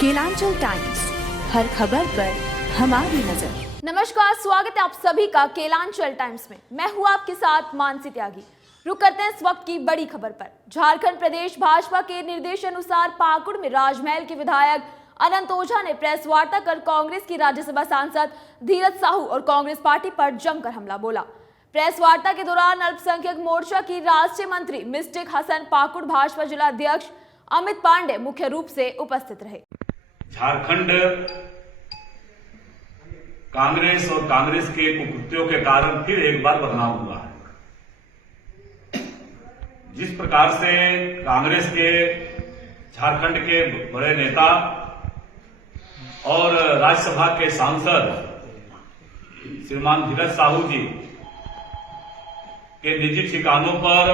Kelanchal times, हर खबर पर हमारी नजर। नमस्कार, स्वागत है आप सभी का केलांचल टाइम्स में। मैं हूं आपके साथ मानसी त्यागी। रुक करते हैं इस वक्त की बड़ी खबर पर। झारखंड प्रदेश भाजपा के निर्देशानुसार पाकुड़ में राजमहल के विधायक अनंत ओझा ने प्रेस वार्ता कर कांग्रेस की राज्यसभा सांसद धीरज साहू और कांग्रेस पार्टी पर जमकर हमला बोला। प्रेस वार्ता के दौरान अल्पसंख्यक मोर्चा की राष्ट्रीय मंत्री मिस्टिक हसन, पाकुड़ भाजपा जिला अध्यक्ष अमित पांडे मुख्य रूप से उपस्थित रहे। झारखंड कांग्रेस और कांग्रेस के कुकृत्यों के कारण फिर एक बार बदनाम हुआ है। जिस प्रकार से कांग्रेस के झारखंड के बड़े नेता और राज्यसभा के सांसद श्रीमान धीरज साहू जी के निजी ठिकानों पर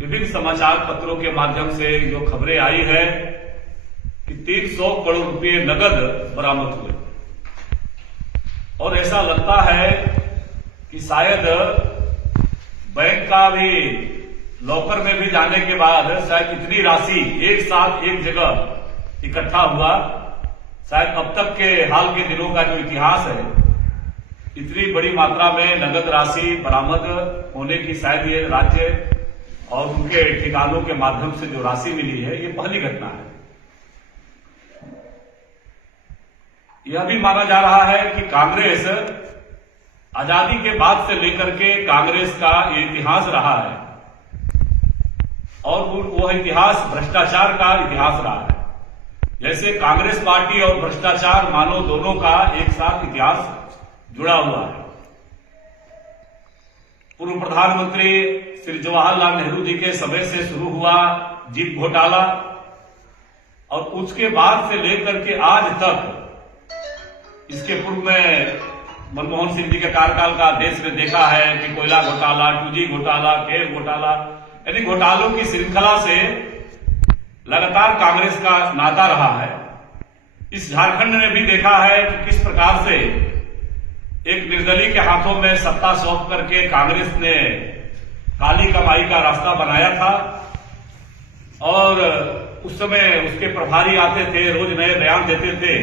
विभिन्न समाचार पत्रों के माध्यम से जो खबरें आई है कि 300 करोड़ रुपए नगद बरामद हुए, और ऐसा लगता है कि शायद बैंक का भी लॉकर में भी जाने के बाद शायद इतनी राशि एक साथ एक जगह इकट्ठा हुआ, शायद अब तक के हाल के दिनों का जो इतिहास है, इतनी बड़ी मात्रा में नगद राशि बरामद होने की शायद ये राज्य और उनके ठिकानों के माध्यम से जो राशि मिली है, ये पहली घटना है। यह भी माना जा रहा है कि कांग्रेस आजादी के बाद से लेकर के कांग्रेस का इतिहास रहा है, और वह इतिहास भ्रष्टाचार का इतिहास रहा है। जैसे कांग्रेस पार्टी और भ्रष्टाचार मानो दोनों का एक साथ इतिहास जुड़ा हुआ है। पूर्व प्रधानमंत्री श्री जवाहरलाल नेहरू जी के समय से शुरू हुआ जीप घोटाला, और उसके बाद से लेकर के आज तक, इसके पूर्व में मनमोहन सिंह जी के कार्यकाल का देश ने देखा है कि कोयला घोटाला, 2G घोटाला, केयर घोटाला, यानी घोटालों की श्रृंखला से लगातार कांग्रेस का नाता रहा है। इस झारखंड ने भी देखा है कि किस प्रकार से एक निर्दलीय के हाथों में सत्ता सौंप करके कांग्रेस ने काली कमाई का रास्ता बनाया था, और उस समय उसके प्रभारी आते थे, रोज नए बयान देते थे,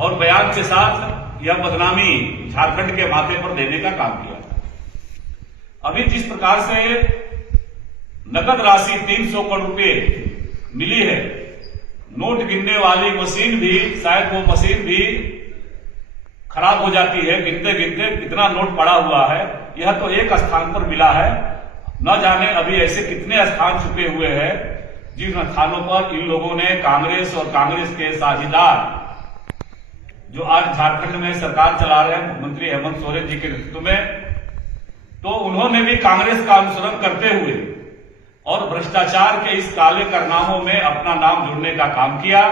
और बयान के साथ यह बदनामी झारखंड के माथे पर देने का काम किया था। अभी जिस प्रकार से नकद राशि 300 करोड़ रुपए मिली है, नोट गिनने वाली मशीन भी, शायद वो मशीन भी खराब हो जाती है गिनते गिनते कितना नोट पड़ा हुआ है। यह तो एक स्थान पर मिला है, न जाने अभी ऐसे कितने स्थान छुपे हुए हैं जिन स्थानों पर इन लोगों ने कांग्रेस और कांग्रेस के साझेदार जो आज झारखंड में सरकार चला रहे हैं मुख्यमंत्री हेमंत सोरेन जी के नेतृत्व में, तो उन्होंने भी कांग्रेस का अनुसरण करते हुए और भ्रष्टाचार के इस काले कारनामों में अपना नाम जोड़ने का काम किया,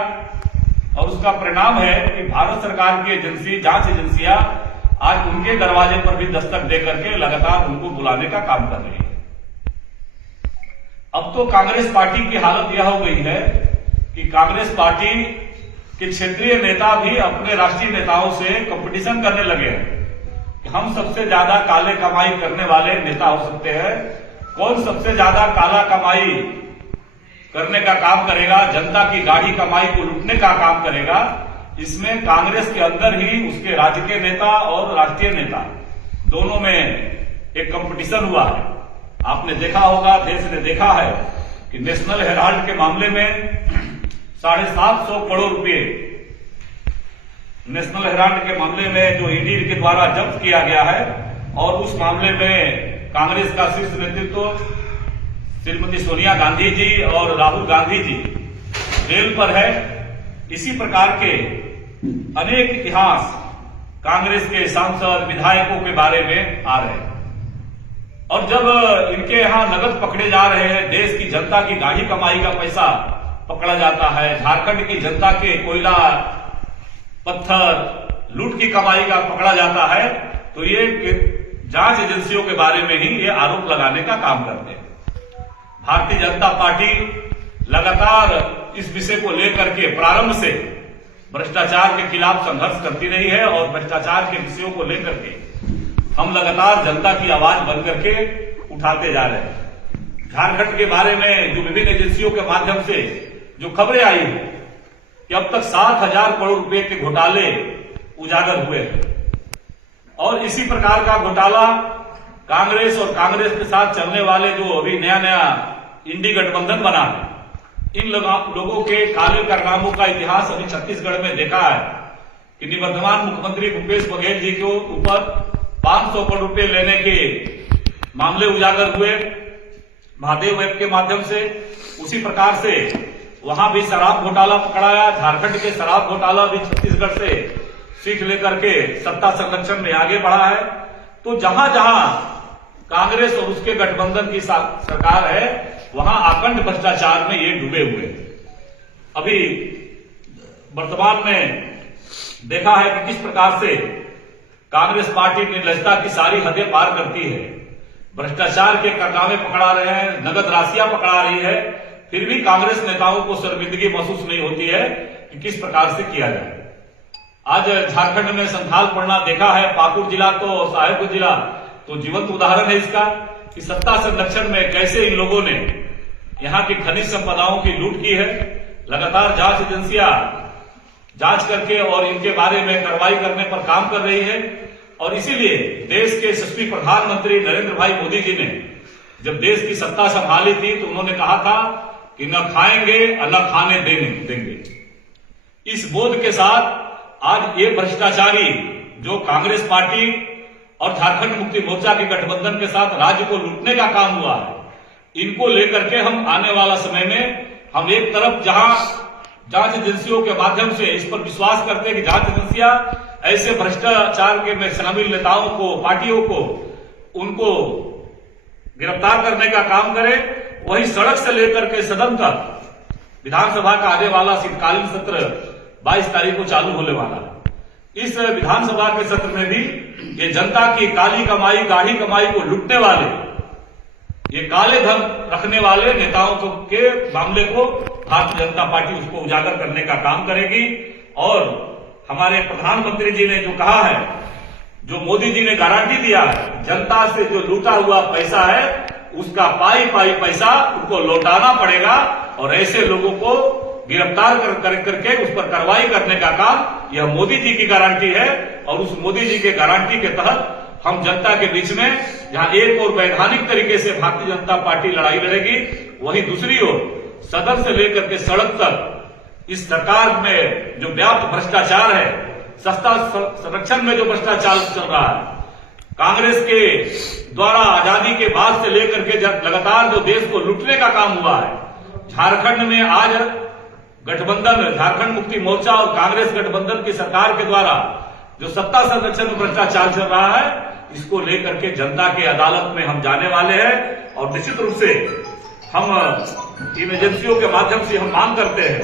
और उसका परिणाम है कि भारत सरकार की एजेंसी, जांच एजेंसियां आज उनके दरवाजे पर भी दस्तक दे करके लगातार उनको बुलाने का काम कर रही है। अब तो कांग्रेस पार्टी की हालत यह हो गई है कि कांग्रेस पार्टी के क्षेत्रीय नेता भी अपने राष्ट्रीय नेताओं से कंपटीशन करने लगे हैं कि हम सबसे ज्यादा काले कमाई करने वाले नेता हो सकते हैं। कौन सबसे ज्यादा काला कमाई करने का काम करेगा, जनता की गाढ़ी कमाई को लूटने का काम करेगा, इसमें कांग्रेस के अंदर ही उसके राज्य के नेता और राष्ट्रीय नेता दोनों में एक कंपटीशन हुआ है। आपने देखा होगा, देश ने देखा है कि नेशनल हेराल्ड के मामले में 750 करोड़ रुपए नेशनल हेराल्ड के मामले में जो ईडी के द्वारा जब्त किया गया है, और उस मामले में कांग्रेस का शीर्ष नेतृत्व श्रीमती सोनिया गांधी जी और राहुल गांधी जी जेल पर है। इसी प्रकार के अनेक इतिहास कांग्रेस के सांसद, विधायकों के बारे में आ रहे हैं, और जब इनके यहां नगद पकड़े जा रहे हैं, देश की जनता की गाढ़ी कमाई का पैसा पकड़ा जाता है, झारखंड की जनता के कोयला, पत्थर, लूट की कमाई का पकड़ा जाता है, तो ये जांच एजेंसियों के बारे में ही ये आरोप लगाने का काम करते हैं। भारतीय जनता पार्टी लगातार इस विषय को लेकर के प्रारंभ से भ्रष्टाचार के खिलाफ संघर्ष करती रही है, और भ्रष्टाचार के विषयों को लेकर के हम लगातार जनता की आवाज बन करके उठाते जा रहे हैं। झारखंड के बारे में जो विभिन्न एजेंसियों के माध्यम से जो खबरें आई है कि अब तक 7,000 करोड़ रुपए के घोटाले उजागर हुए हैं और इसी प्रकार का घोटाला कांग्रेस और कांग्रेस के साथ चलने वाले जो अभी नया इंडी गठबंधन बना है, इन लोगों के काले कारनामों का इतिहास अभी छत्तीसगढ़ में देखा है कि निवर्तमान मुख्यमंत्री भूपेश बघेल जी के ऊपर 500 करोड़ रुपए लेने के मामले उजागर हुए महादेव ऐप के माध्यम से। उसी प्रकार से वहां भी शराब घोटाला पकड़ाया। झारखंड के शराब घोटाला भी छत्तीसगढ़ से सीख लेकर के सत्ता संरक्षण में आगे बढ़ा है। तो जहां जहां कांग्रेस और उसके गठबंधन की सरकार है, वहां अखंड भ्रष्टाचार में ये डूबे हुए हैं। अभी वर्तमान में देखा है कि किस प्रकार से कांग्रेस पार्टी निर्लजता की सारी हदें पार करती है, भ्रष्टाचार के कारनामे पकड़ा रहे हैं, नगद राशियां पकड़ा रही है, फिर भी कांग्रेस नेताओं को शर्मिंदगी महसूस नहीं होती है कि किस प्रकार से किया जाए। आज झारखंड में संथाल पड़ना देखा है, पाकुड़ जिला तो साहेबगंज जिला तो जीवंत उदाहरण है इसका कि सत्ता संरक्षण में कैसे इन लोगों ने यहां की खनिज संपदाओं की लूट की है। लगातार जांच एजेंसियां जांच करके और इनके बारे में कार्रवाई करने पर काम कर रही है और इसीलिए देश के यशस्वी प्रधानमंत्री नरेंद्र भाई मोदी जी ने जब देश की सत्ता संभाली थी तो उन्होंने कहा था कि न खाएंगे और न खाने देंगे। इस बोध के साथ आज ये भ्रष्टाचारी जो कांग्रेस पार्टी और झारखंड मुक्ति मोर्चा के गठबंधन के साथ राज्य को लूटने का काम हुआ है, इनको लेकर के हम आने वाला समय में हम एक तरफ जहां जांच एजेंसियों के माध्यम से इस पर विश्वास करते हैं कि जांच एजेंसियां ऐसे भ्रष्टाचार के में शामिल नेताओं को, पार्टियों को, उनको गिरफ्तार करने का काम करे, वही सड़क से लेकर के सदन तक विधानसभा का आने वाला शीतकालीन सत्र 22 तारीख को चालू होने वाला है। इस विधानसभा के सत्र में भी ये जनता की काली कमाई, गाढ़ी कमाई को लूटने वाले, ये काले धन रखने वाले नेताओं के मामले को भारतीय जनता पार्टी उसको उजागर करने का काम करेगी। और हमारे प्रधानमंत्री जी ने जो कहा है, जो मोदी जी ने गारंटी दिया है, जनता से जो लूटा हुआ पैसा है उसका पाई पैसा उनको लौटाना पड़ेगा और ऐसे लोगों को गिरफ्तार करके उस पर कार्रवाई करने का काम यह मोदी जी की गारंटी है। और उस मोदी जी के गारंटी के तहत हम जनता के बीच में जहां एक और वैधानिक तरीके से भारतीय जनता पार्टी लड़ाई लड़ेगी, वहीं दूसरी ओर सदन से लेकर के सड़क तक इस सरकार में जो व्याप्त भ्रष्टाचार है, सत्ता संरक्षण में जो भ्रष्टाचार चल रहा है, कांग्रेस के द्वारा आजादी के बाद से लेकर के लगातार जो देश को लूटने का काम हुआ है, झारखंड में आज गठबंधन झारखंड मुक्ति मोर्चा और कांग्रेस गठबंधन की सरकार के द्वारा जो सत्ता संरक्षण में भ्रष्टाचार चल रहा है, इसको लेकर के जनता के अदालत में हम जाने वाले हैं। और निश्चित रूप से हम इन एजेंसियों के माध्यम से हम मांग करते हैं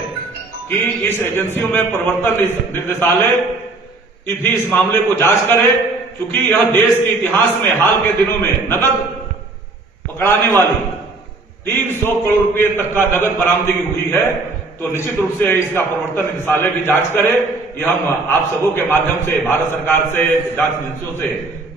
कि इस एजेंसियों में प्रवर्तन निदेशालय भी इस मामले को जांच करे, क्योंकि यह देश के इतिहास में हाल के दिनों में नगद पकड़ाने वाली 300 करोड़ रुपए तक का नगद बरामदगी हुई है। तो निश्चित रूप से इसका प्रवर्तन निदेशालय भी जांच करे। यह हम आप सबों के माध्यम से भारत सरकार से, जांच एजेंसियों से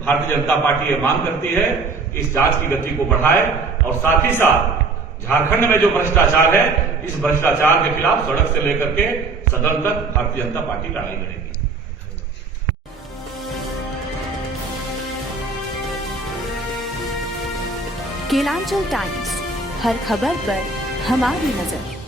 भारतीय जनता पार्टी ये मांग करती है कि इस जांच की गति को बढ़ाए और साथ ही साथ झारखंड में जो भ्रष्टाचार है, इस भ्रष्टाचार के खिलाफ सड़क से लेकर के सदन तक भारतीय जनता पार्टी लड़ाई लड़ेगी। केलांचल टाइम्स, हर खबर पर हमारी नजर।